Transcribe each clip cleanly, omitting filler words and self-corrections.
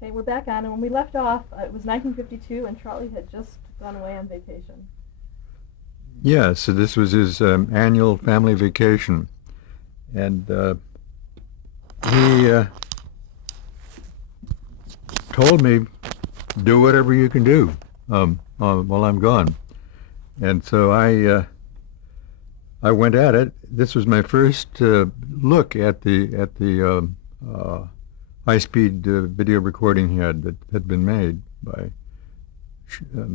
Okay, we're back on, and when we left off, it was 1952, and Charlie had just gone away on vacation. Yeah, so this was his annual family vacation, and he told me, "Do whatever you can do while I'm gone." And so I went at it. This was my first look at the high-speed video recording head that had been made by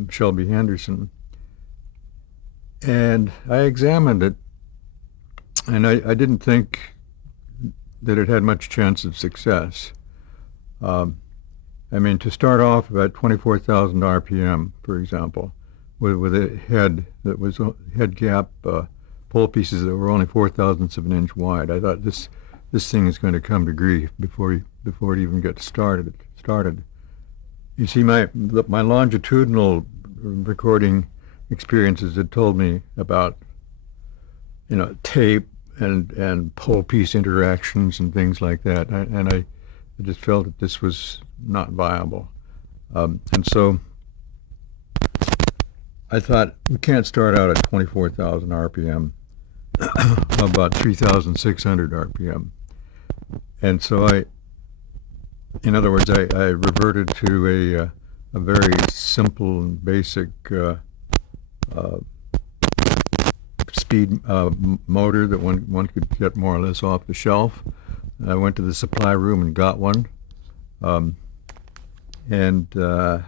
Shelby Henderson. And I examined it, and I didn't think that it had much chance of success. Um, I mean, to start off about 24,000 RPM, for example, with a head that was head gap pole pieces that were only 4 thousandths of an inch wide, I thought this thing is going to come to grief before it even gets started. You see, my longitudinal recording experiences had told me about, tape and pole piece interactions and things like that, and I just felt that this was not viable, and so I thought, we can't start out at 24,000 RPM. About 3,600 RPM, and so in other words, I reverted to a very simple and basic speed motor that one could get more or less off the shelf. I went to the supply room and got one, and I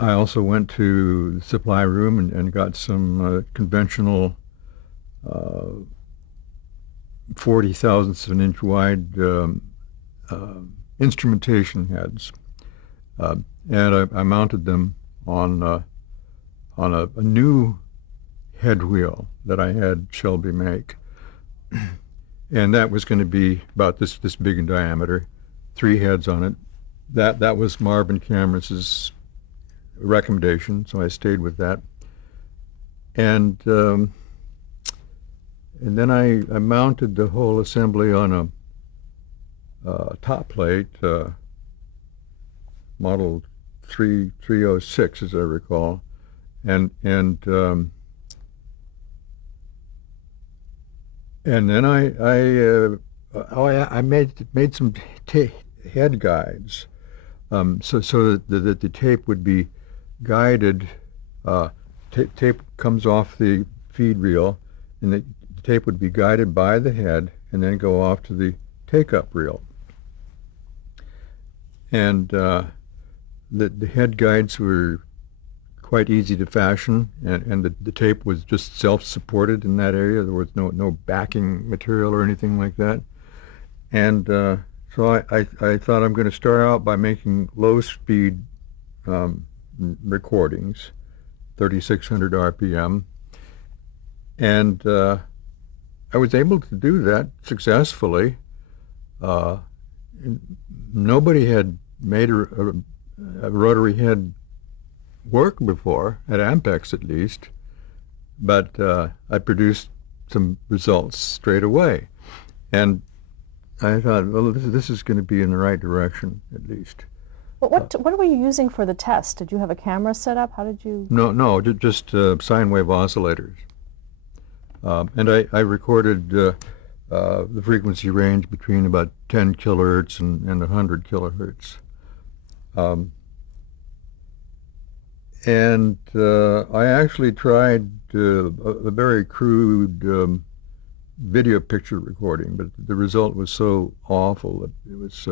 also went to the supply room and got some conventional 40 thousandths of an inch wide instrumentation heads, and I mounted them on a new head wheel that I had Shelby make, and that was going to be about this big in diameter, 3 heads on it. That was Marvin Cameron's recommendation, so I stayed with that, and then I mounted the whole assembly on a top plate, model 306, as I recall, and then I made some head guides, so that the tape would be guided. Tape comes off the feed reel, and the tape would be guided by the head and then go off to the take-up reel. And the head guides were quite easy to fashion, and the tape was just self-supported in that area. There was no backing material or anything like that. And so I thought, I'm going to start out by making low-speed recordings, 3,600 RPM, and I was able to do that successfully. Nobody had made a rotary head work before, at Ampex at least, but I produced some results straight away, and I thought, well, this is going to be in the right direction at least. But what were you using for the test? Did you have a camera set up? How did you? No, just sine wave oscillators. And I recorded the frequency range between about 10 kilohertz and 100 kilohertz. And I actually tried a very crude video picture recording, but the result was so awful that it was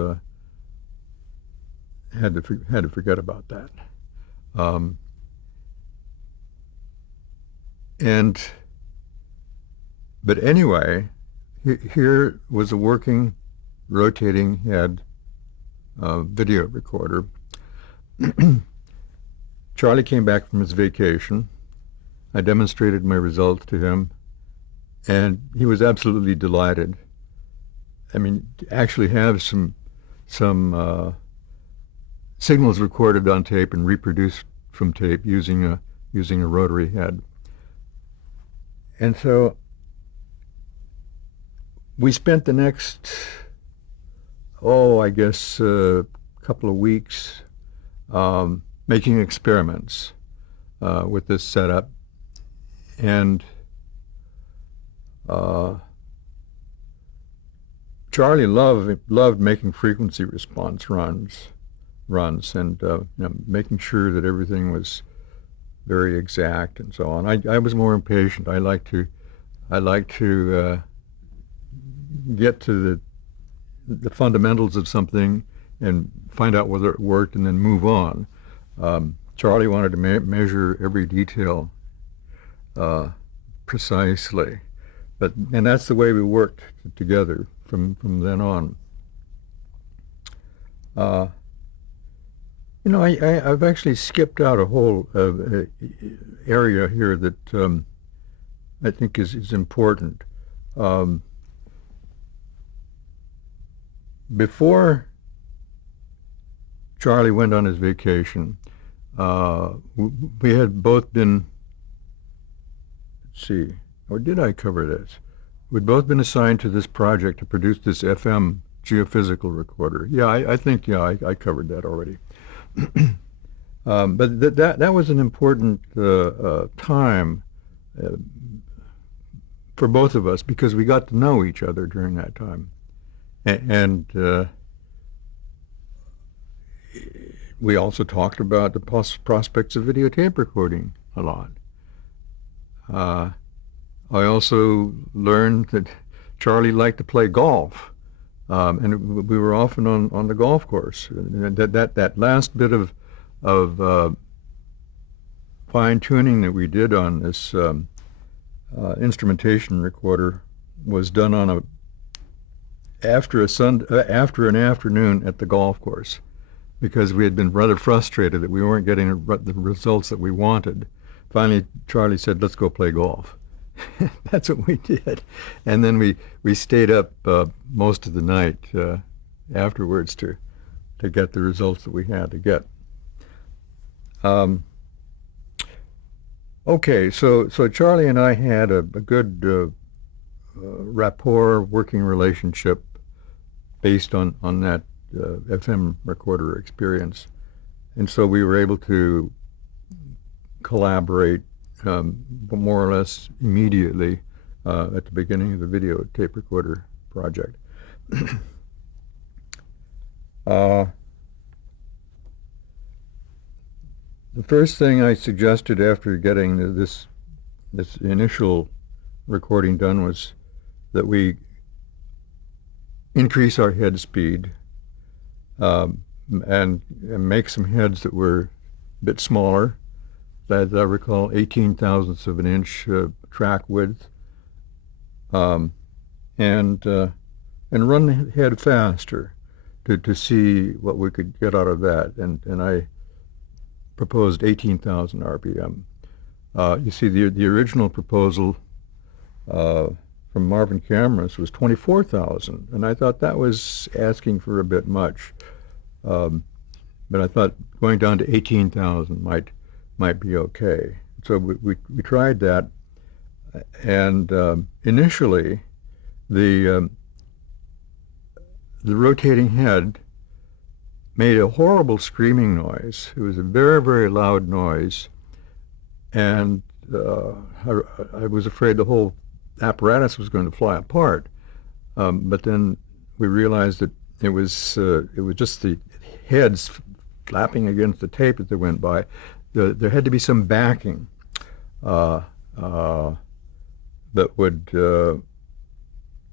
had to forget about that. But anyway, here was a working, rotating head video recorder. Charlie came back from his vacation. I demonstrated my results to him, and he was absolutely delighted. I mean, to actually have some signals recorded on tape and reproduced from tape using a rotary head. And so we spent the next I guess a couple of weeks making experiments with this setup. And Charlie loved making frequency response runs, and making sure that everything was very exact and so on. I was more impatient. I like to get to the fundamentals of something and find out whether it worked and then move on. Charlie wanted to measure every detail precisely, and that's the way we worked together from then on. I've actually skipped out a whole area here that I think is important. Before Charlie went on his vacation, we had both been, let's see, or did I cover this? We'd both been assigned to this project to produce this FM geophysical recorder. Yeah, I think I covered that already. But that was an important time for both of us because we got to know each other during that time. And we also talked about the prospects of videotape recording a lot. I also learned that Charlie liked to play golf, and we were often on the golf course. And that last bit of fine tuning that we did on this instrumentation recorder was done on after an afternoon at the golf course, because we had been rather frustrated that we weren't getting the results that we wanted. Finally, Charlie said, "Let's go play golf." That's what we did, and then we stayed up most of the night afterwards to get the results that we had to get. Okay, so Charlie and I had a good rapport, working relationship based on that FM recorder experience, and so we were able to collaborate more or less immediately at the beginning of the videotape recorder project. The first thing I suggested after getting this initial recording done was that we increase our head speed and make some heads that were a bit smaller. As I recall, 18 thousandths of an inch track width, and run the head faster to see what we could get out of that. And I proposed 18,000 RPM. You see, the original proposal from Marvin Cameras was 24,000, and I thought that was asking for a bit much. But I thought going down to 18,000 might be okay. So we tried that, and initially the rotating head made a horrible screaming noise. It was a very, very loud noise, and I was afraid the whole apparatus was going to fly apart. But then we realized that it was just the heads flapping against the tape that they went by. There had to be some backing that would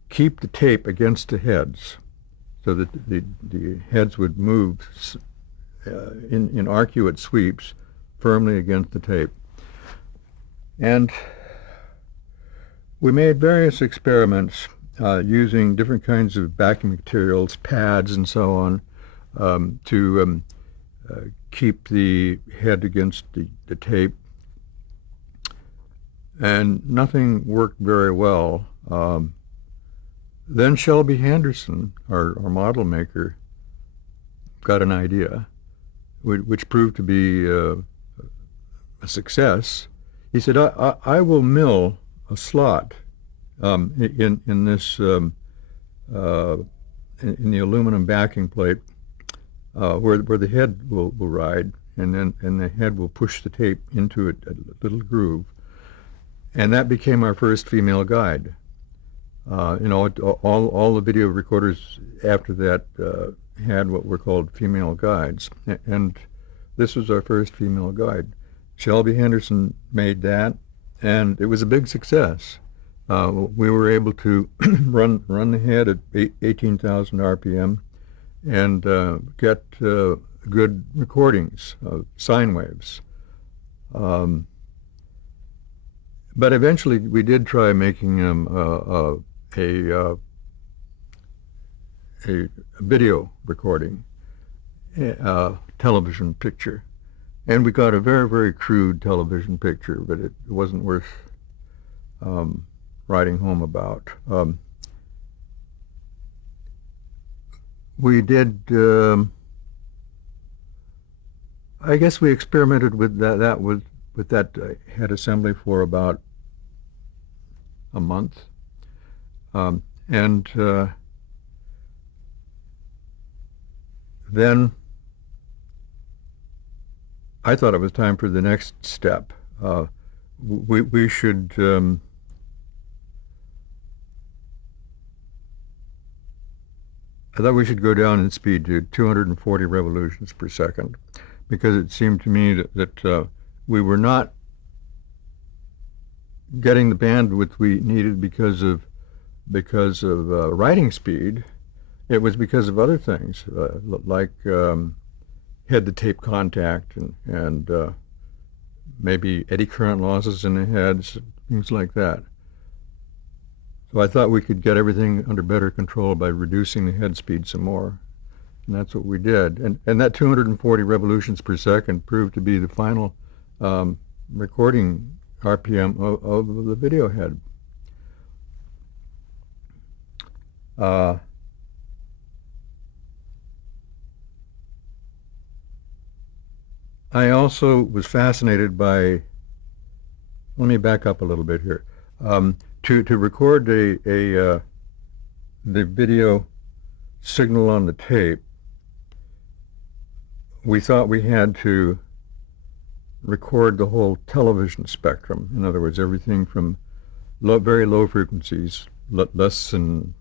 keep the tape against the heads, so that the heads would move in arcuate sweeps firmly against the tape. And we made various experiments using different kinds of backing materials, pads and so on, to keep the head against the tape, and nothing worked very well. Then Shelby Henderson, our model maker, got an idea, which proved to be a success. He said, I will mill a slot in this in the aluminum backing plate where the head will ride, and the head will push the tape into a little groove. And that became our first female guide. All the video recorders after that had what were called female guides, and this was our first female guide. Shelby Henderson made that, and it was a big success. We were able to run the head at 18,000 RPM and get good recordings of sine waves. But eventually we did try making a video recording, television picture. And we got a very, very crude television picture, but it wasn't worth writing home about. We did, I guess we experimented with that head assembly for about a month. And then I thought it was time for the next step. We should I thought we should go down in speed to 240 revolutions per second, because it seemed to me that we were not getting the bandwidth we needed because of writing speed. It was because of other things, like head-to-tape contact and maybe eddy current losses in the heads, things like that. So I thought we could get everything under better control by reducing the head speed some more, and that's what we did. And that 240 revolutions per second proved to be the final recording RPM of the video head. I also was fascinated by, let me back up a little bit here. To record the video signal on the tape, we thought we had to record the whole television spectrum. In other words, everything from very low frequencies, less than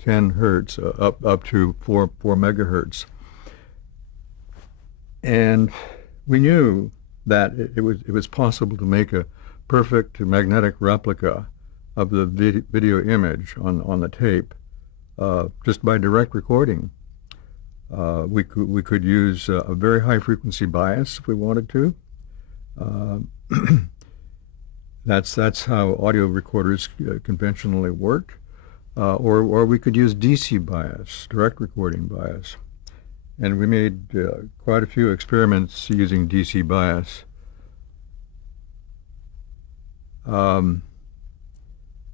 10 hertz, up to 4 megahertz. And we knew that it was possible to make a perfect magnetic replica of the video image on the tape just by direct recording. We could use a very high frequency bias if we wanted to. That's how audio recorders conventionally work. Or we could use DC bias, direct recording bias. And we made quite a few experiments using DC bias.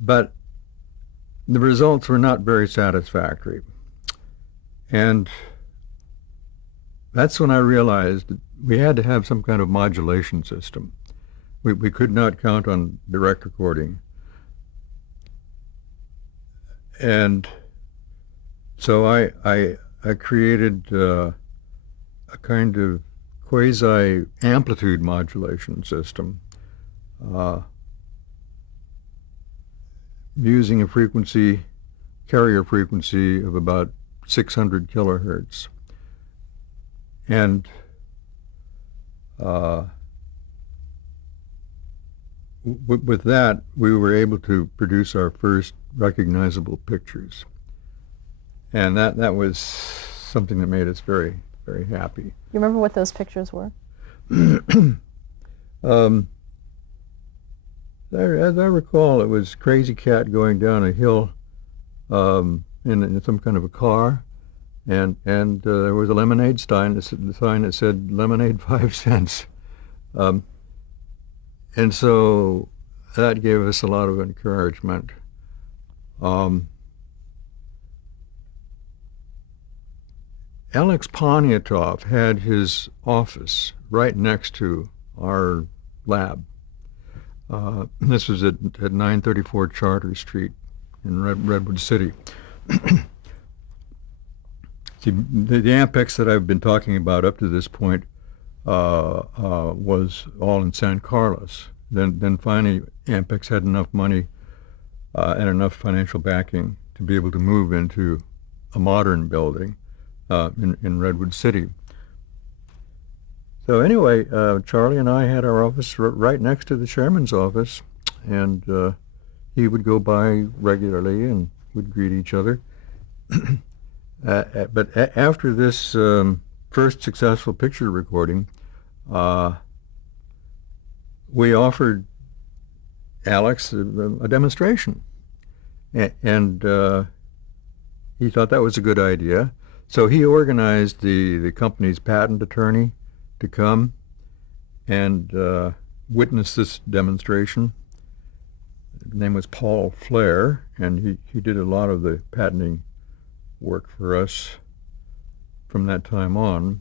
But the results were not very satisfactory. And that's when I realized that we had to have some kind of modulation system. We could not count on direct recording. And so I created a kind of quasi-amplitude modulation system using a carrier frequency of about 600 kilohertz. And with that, we were able to produce our first recognizable pictures. And that was something that made us very, very happy. You remember what those pictures were? As I recall, it was Crazy Cat going down a hill in some kind of a car, and there was a lemonade sign that said lemonade 5 cents. And so that gave us a lot of encouragement. Alex Poniatov had his office right next to our lab. This was at 934 Charter Street in Redwood City. See, the Ampex that I've been talking about up to this point was all in San Carlos. Then finally, Ampex had enough money and enough financial backing to be able to move into a modern building in Redwood City. So anyway, Charlie and I had our office right next to the chairman's office, and he would go by regularly and would greet each other. But after this first successful picture recording, we offered Alex a demonstration, and he thought that was a good idea. So he organized the company's patent attorney to come and witness this demonstration. His name was Paul Flair, and he did a lot of the patenting work for us from that time on.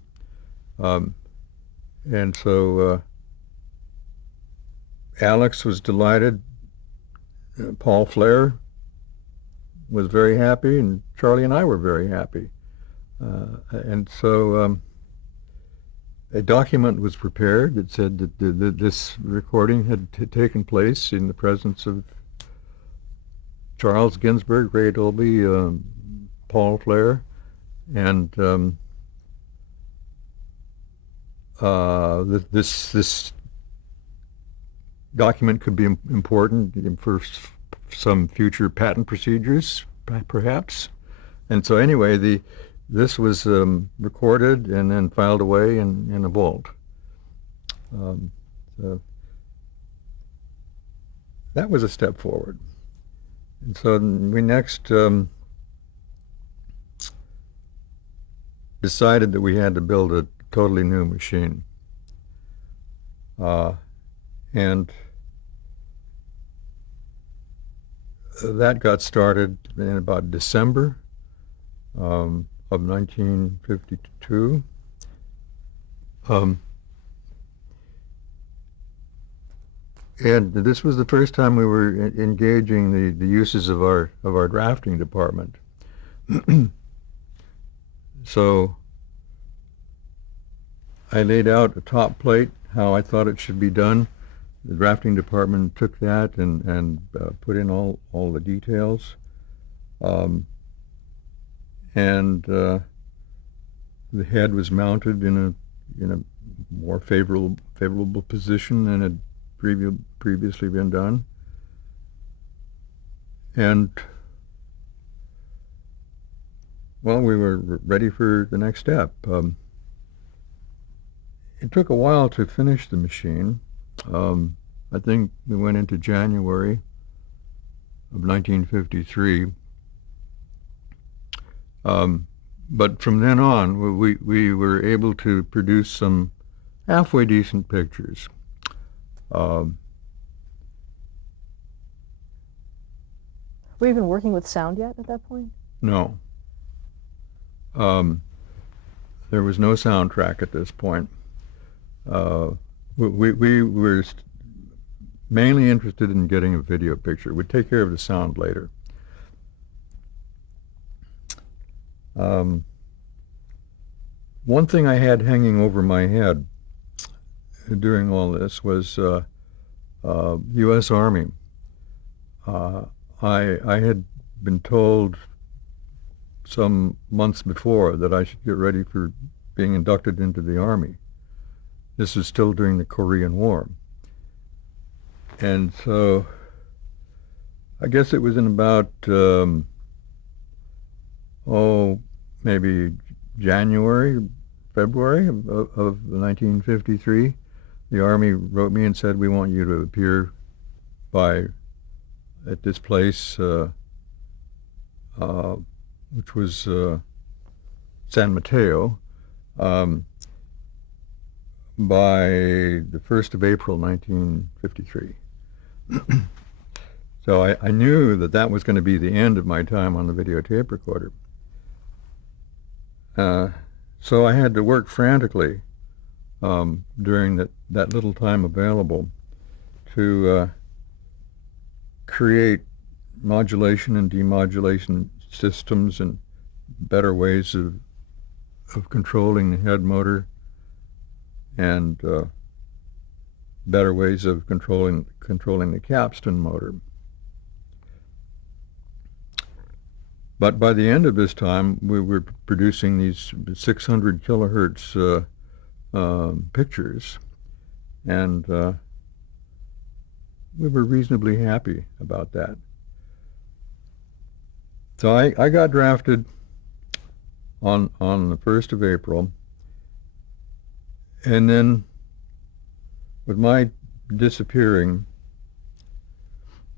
And so Alex was delighted. Paul Flair was very happy, and Charlie and I were very happy. And so a document was prepared that said that this recording had taken place in the presence of Charles Ginsberg, Ray Dolby, Paul Flair, and this document could be important for some future patent procedures, perhaps. And so anyway, this was recorded and then filed away in a vault. So that was a step forward. And so we next decided that we had to build a totally new machine. And that got started in about December of 1952. And this was the first time we were engaging the uses of our drafting department. So I laid out a top plate, how I thought it should be done. The drafting department took that and put in all the details. And the head was mounted in a more favorable position than had previously been done. And well, we were ready for the next step. It took a while to finish the machine. I think we went into January of 1953. But from then on, we were able to produce some halfway decent pictures. Were you even working with sound yet at that point? No. There was no soundtrack at this point. We were mainly interested in getting a video picture. We'd take care of the sound later. One thing I had hanging over my head during all this was U.S. Army. I had been told some months before that I should get ready for being inducted into the Army. This was still during the Korean War. And so I guess it was in about, maybe January, February of 1953, the Army wrote me and said, we want you to appear at this place, which was San Mateo, by the 1st of April, 1953. So I knew that was going to be the end of my time on the videotape recorder. So I had to work frantically during that little time available to create modulation and demodulation systems and better ways of of controlling the head motor and better ways of controlling the capstan motor. But by the end of this time, we were producing these 600 kilohertz pictures, and we were reasonably happy about that. So I got drafted on the 1st of April, and then with my disappearing,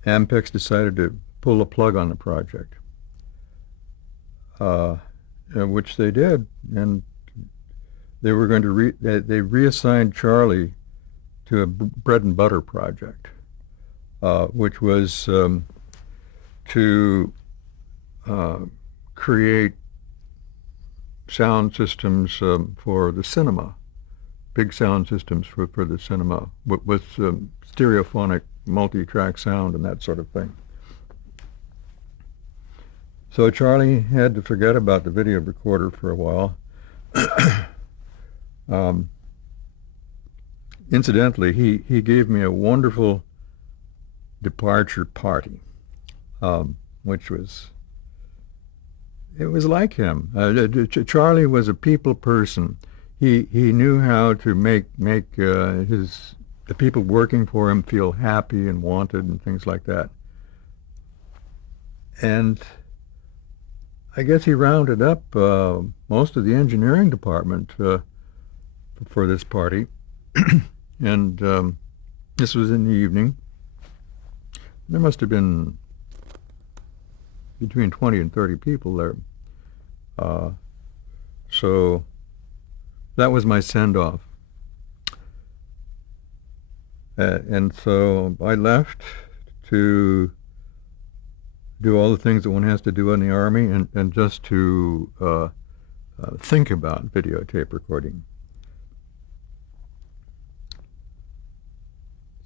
Ampex decided to pull a plug on the project, which they did, and they were going to they reassigned Charlie to a bread and butter project, which was to create sound systems for the cinema, big sound systems for the cinema with stereophonic multi-track sound and that sort of thing. So Charlie had to forget about the video recorder for a while. Incidentally, he gave me a wonderful departure party, which was, it was like him. Charlie was a people person. He knew how to make the people working for him feel happy and wanted and things like that. And I guess he rounded up most of the engineering department for this party. And this was in the evening. There must have been between 20 and 30 people there. So that was my send-off. And so I left to do all the things that one has to do in the Army, and just to think about videotape recording.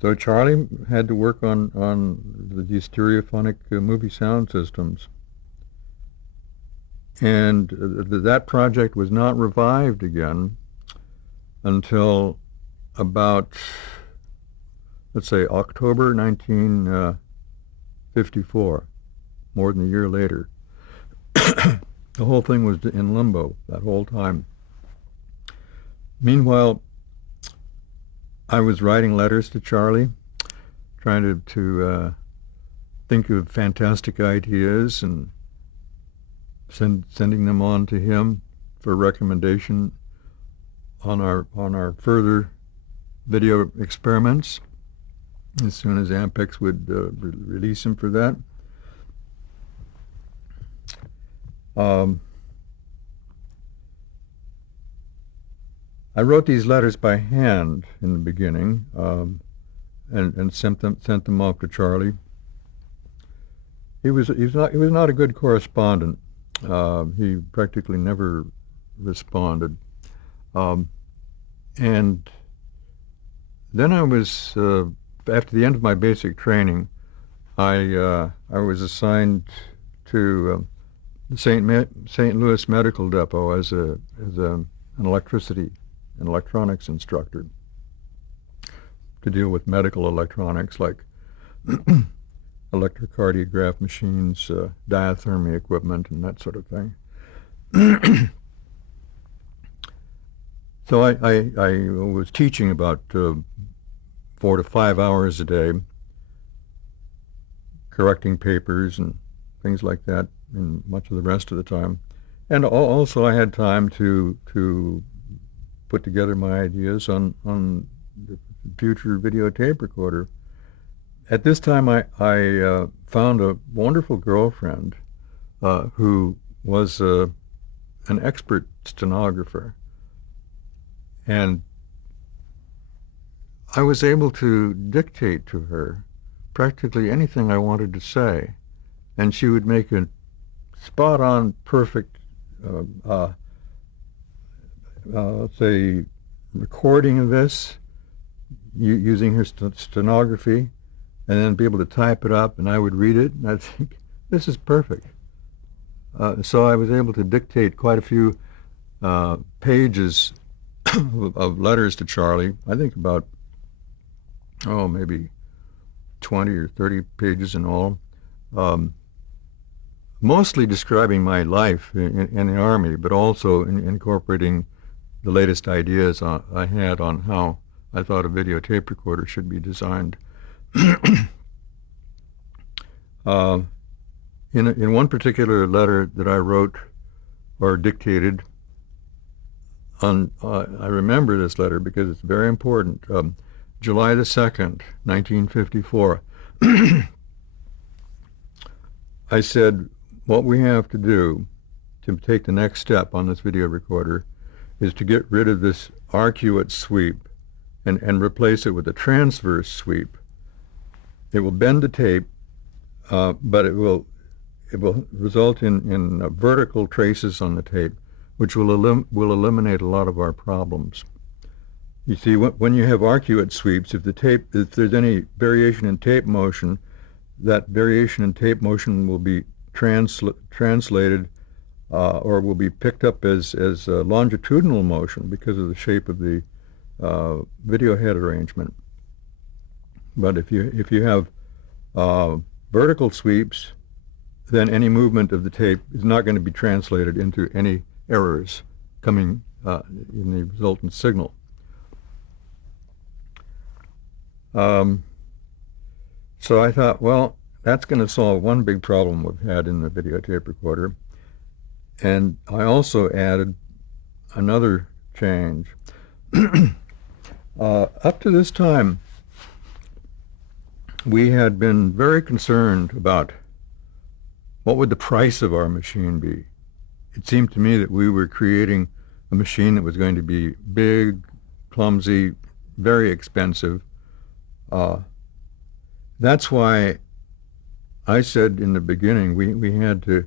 So Charlie had to work on these stereophonic movie sound systems. And that project was not revived again until about, let's say, October 1954, more than a year later. The whole thing was in limbo that whole time. Meanwhile, I was writing letters to Charlie, trying to think of fantastic ideas and sending them on to him for recommendation on our further video experiments as soon as Ampex would release him for that. I wrote these letters by hand in the beginning, and sent them off to Charlie. He was not a good correspondent. He practically never responded. And then I was, after the end of my basic training, I was assigned to the St. Louis Medical Depot as an electricity and electronics instructor to deal with medical electronics like electrocardiograph machines, diathermy equipment, and that sort of thing. So I was teaching about 4 to 5 hours a day, correcting papers and things like that, and much of the rest of the time. And also I had time to put together my ideas on the future videotape recorder. At this time, I found a wonderful girlfriend who was an expert stenographer, and I was able to dictate to her practically anything I wanted to say, and she would make a spot-on, perfect, let's say, recording of this using her stenography, and then be able to type it up, and I would read it, and I'd think, this is perfect. So I was able to dictate quite a few pages of letters to Charlie. I think about, maybe 20 or 30 pages in all. Mostly describing my life in the Army, but also incorporating the latest ideas I had on how I thought a videotape recorder should be designed. In one particular letter that I wrote or dictated, I remember this letter because it's very important. July the 2nd, 1954. I said, what we have to do to take the next step on this video recorder is to get rid of this arcuate sweep and replace it with a transverse sweep. It will bend the tape, but it will result in vertical traces on the tape, which will eliminate a lot of our problems. You see, when you have arcuate sweeps, if there's any variation in tape motion, that variation in tape motion will be translated or will be picked up as longitudinal motion because of the shape of the video head arrangement. But if you have vertical sweeps, then any movement of the tape is not going to be translated into any errors coming in the resultant signal. So I thought, well, that's going to solve one big problem we've had in the videotape recorder. And I also added another change. Up to this time, we had been very concerned about what would the price of our machine be. It seemed to me that we were creating a machine that was going to be big, clumsy, very expensive. That's why I said in the beginning we had to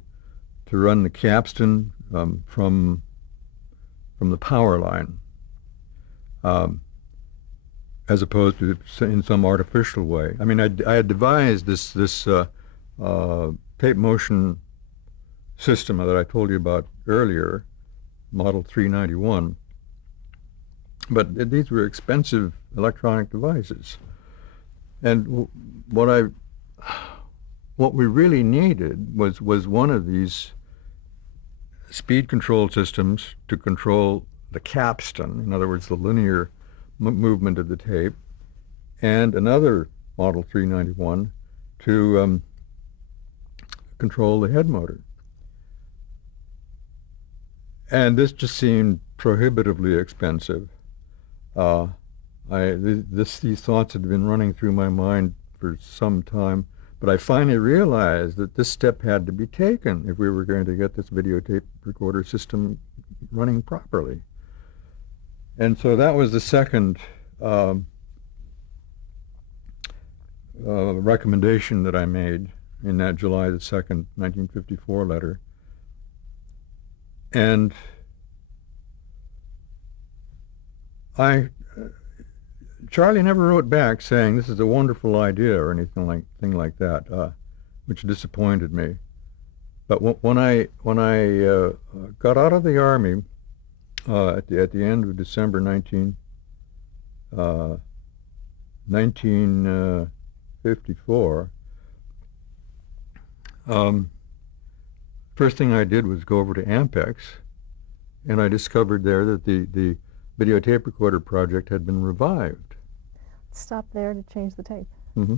run the capstan from the power line, as opposed to in some artificial way. I mean, I had devised this tape motion system that I told you about earlier, Model 391. But these were expensive electronic devices. And what we really needed was one of these speed control systems to control the capstan, in other words, the linear movement of the tape, and another Model 391 to control the head motor. And this just seemed prohibitively expensive. These thoughts had been running through my mind for some time, but I finally realized that this step had to be taken if we were going to get this videotape recorder system running properly. And so that was the second recommendation that I made in that July the 2nd, 1954 letter. And Charlie never wrote back saying this is a wonderful idea or anything like that, which disappointed me. But when I got out of the Army at the end of December 1954, first thing I did was go over to Ampex, and I discovered there that the videotape recorder project had been revived. Stop there to change the tape. Mm-hmm.